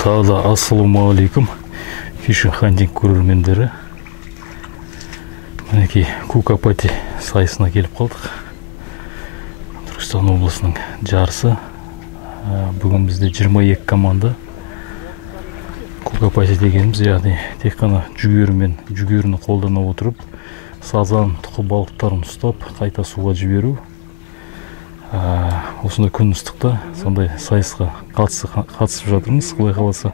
Тағы да ассалаумағалейкум фишинг хантинг көрермендері. Мінекей Кукапати сайысына келіп қалдық. Түркістан облысының жарысы. Бүгін бізде 22 команда. Кукапати дегеніміз, яғни тек қана жүгеріні қолдана отырып, сазан, тұқы балықтарын ұстап, қайта суға жіберу. Осындай күн ыстықта сондай сайысқа қатысып жатырмыз, Құдай қаласа.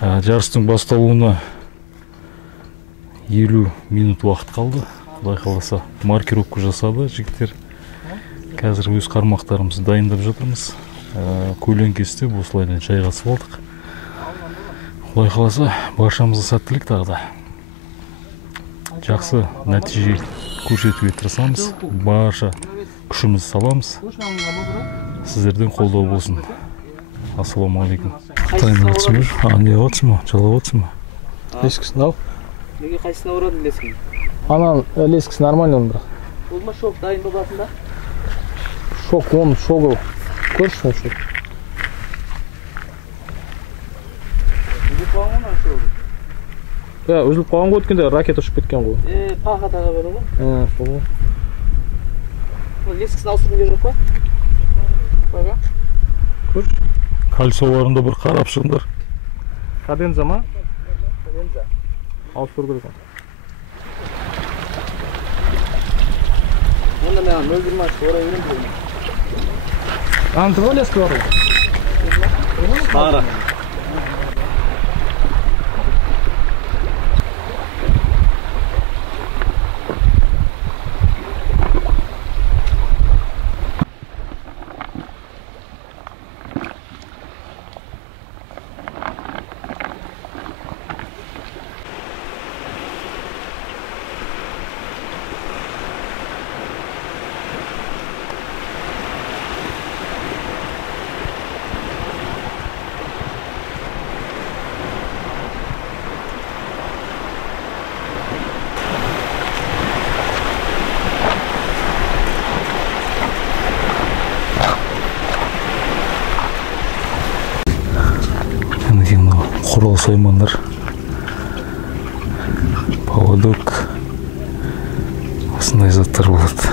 Жарыстың басталуына 50 минут уақыт қалды. Құдай қаласа маркировка жасады жігіттер. Қазір өз қармақтарымызды дайындап жатырмыз. Көлеңкесте осылайдан жайғасып алдық. Құдай қаласа баршамызға сәттілік тағы да. Жақсы нәтиже көрсетуге тырысамыз. Барша күшіміз саламыз. Сіздерден қолдау болсын. Ассалаумағалейкум. Тайны отсың ба? Не отсың ба? Жалап отсың ба? Лескісін ал. Неге қайсысына ұрадың лескін? Анан лескісі нормально оның бірақ. Ол ма шок дайын болатында? Шок, оның шогы. Көрші шок. Үзіп қоған ғана шогы? Үзіліп қалған ғой өткенде ракет ұшып кеткен ғой. Паға таға бері ғой? Сол ғой. Лескісін ауыстырдың жер жоқ па? Паға? Көрші. Кольцоларында бір қарап шығыңдар. Каденза ма? Каденза. Ауыстыру керек. Онда мен 0,20 орай өрем деймін. Анты ба лески бар ғой? Бара. Құрал саймандар, поводок, осындай заттар болады.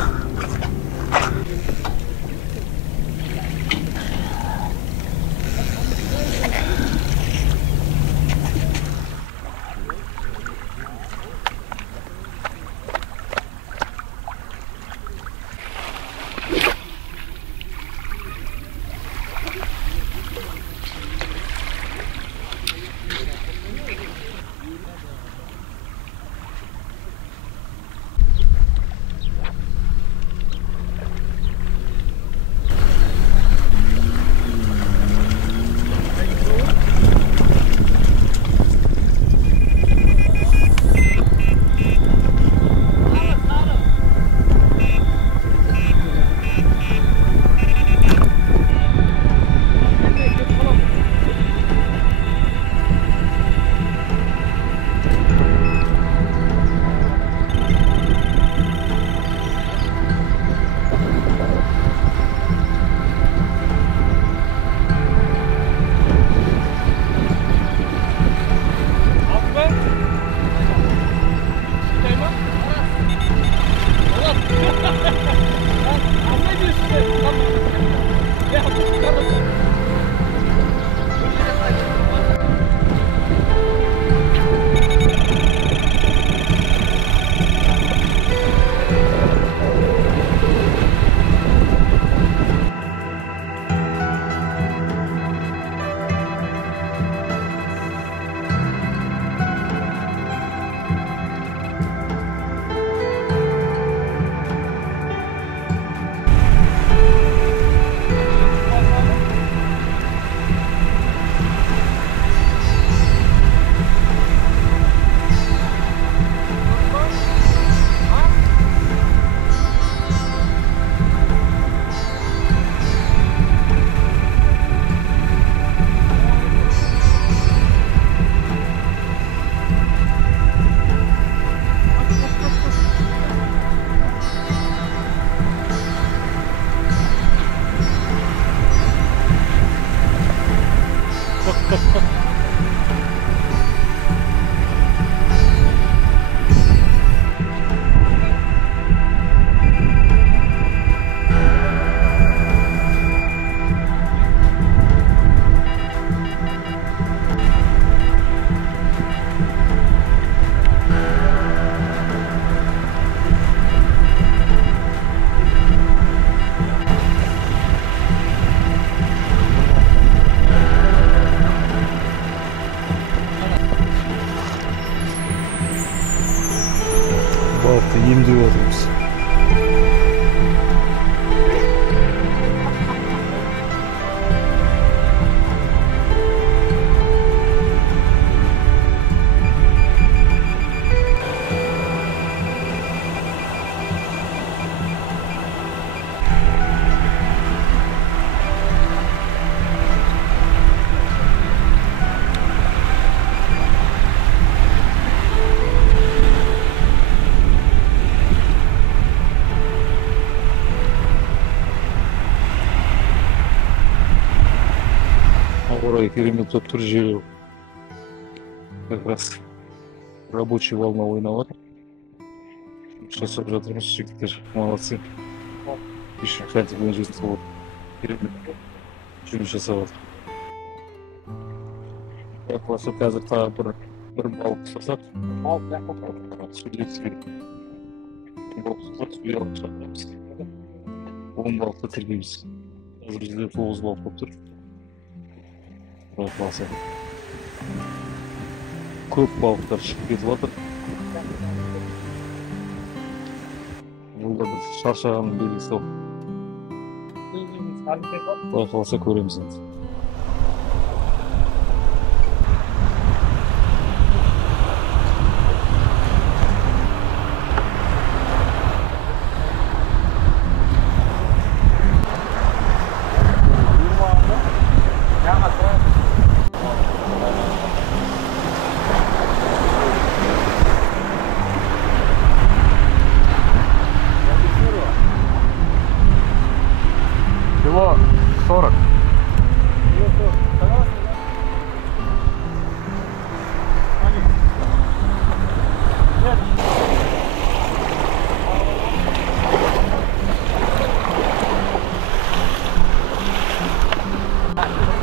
Ой, керемет болып тұр жері. Как раз рабочий волна ойнап жатыр. Жасап жатырмыз, жігіттер молодцы. Еще кәдімгі жұмыс болып керемет жұмыс жасап жатыр. Осы қазір тағы бір балық ұстасақ, сөйлесіп балық ұстасақ, сөйлей алып жатырмыз. 10 балықты тергейміз. Қазір бізде 9 балық болып тұр. Құдай көп балықтар шығып кетіп жатыр. Бұл да бір шаршағанның белгісі ау. Құдай қаласа көреміз енді. Кило 40.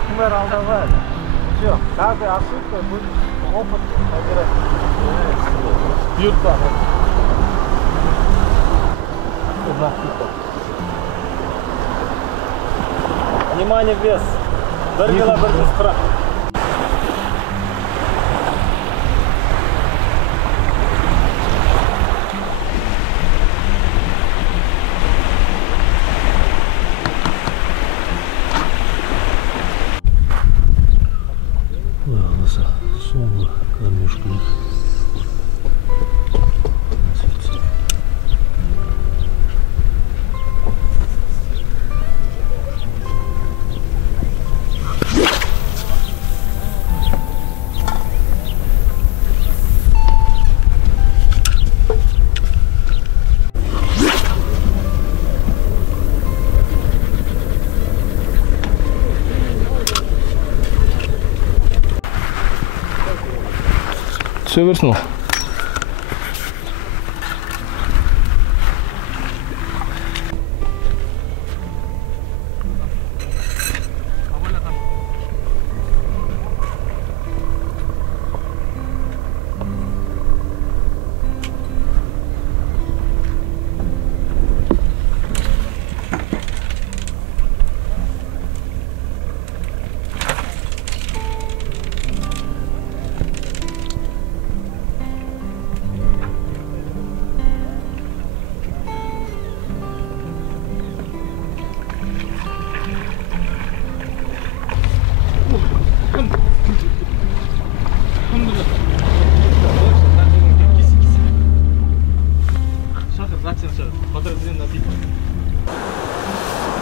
Кумар алдавай. Все, каждая ошибка будет опыт набирать. Бьются. Внимание, вес. 1 кило 100 грамм. Соңғы кормушканың Все верснул.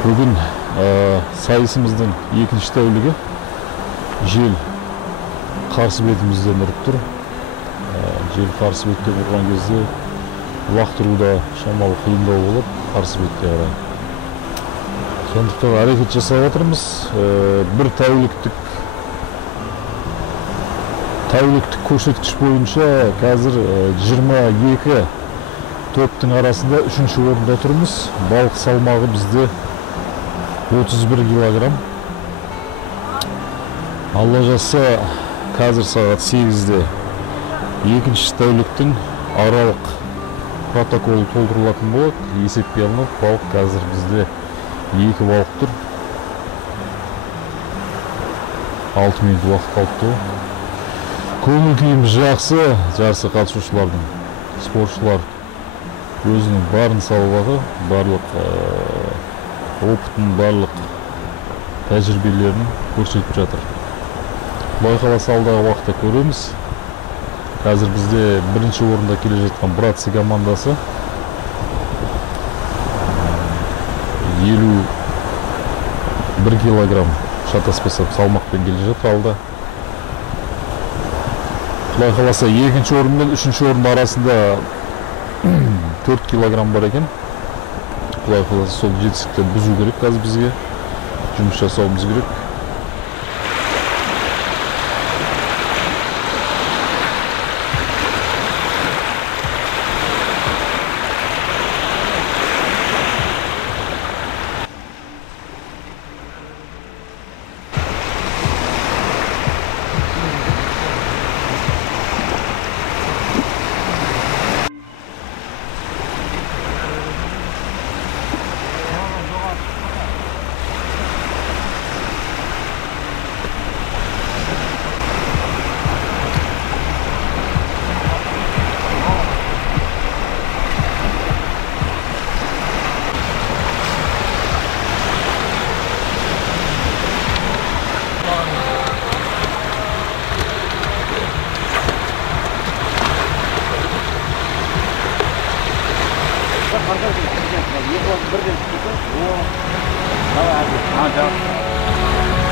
Бүгін сайысымыздың екінші тәулігі. Жел қарсы бетімізден ұрып тұр. Жел қарсы бетте болған кезде лақтыруда шамалы қиындау болып, қарсы бетте қарай. Сондықтан әрекет жасап жатырмыз. Бір тәуліктік көрсеткіш бойынша қазір 22 топтың арасында 3-ші орында тұрмыз. Балық салмағы бізде 31 килограмм. Алла жазса, қазір сағат 8-де екінші тәуліктің аралық протоколы толтырылатын болады. Есепке алынып, балық қазір бізде 2 балық тұр. 6 минут уақыт қалыпты. Көңіл күйіміз жақсы, жарысқа қатысушылардың, спортшылар өзінің барын салып, барлық опытын, барлық тәжірибелерін көрсетіп жатыр. Құдай қаласа алдағы уақытта көреміз. Қазір бізде бірінші орында келе жатқан братцы командасы 51 килограмм шатаспасам салмақпен келе жатыр алда. Құдай қаласа екінші орын мен үшінші орын арасында 4 килограмм бар екен. Құдай қаласа сол жетістікті бұзу керек қазір бізге. Жұмыс жасауымыз керек. Екі уақыт бірден түсіп кетсе, о, давай, жақсы.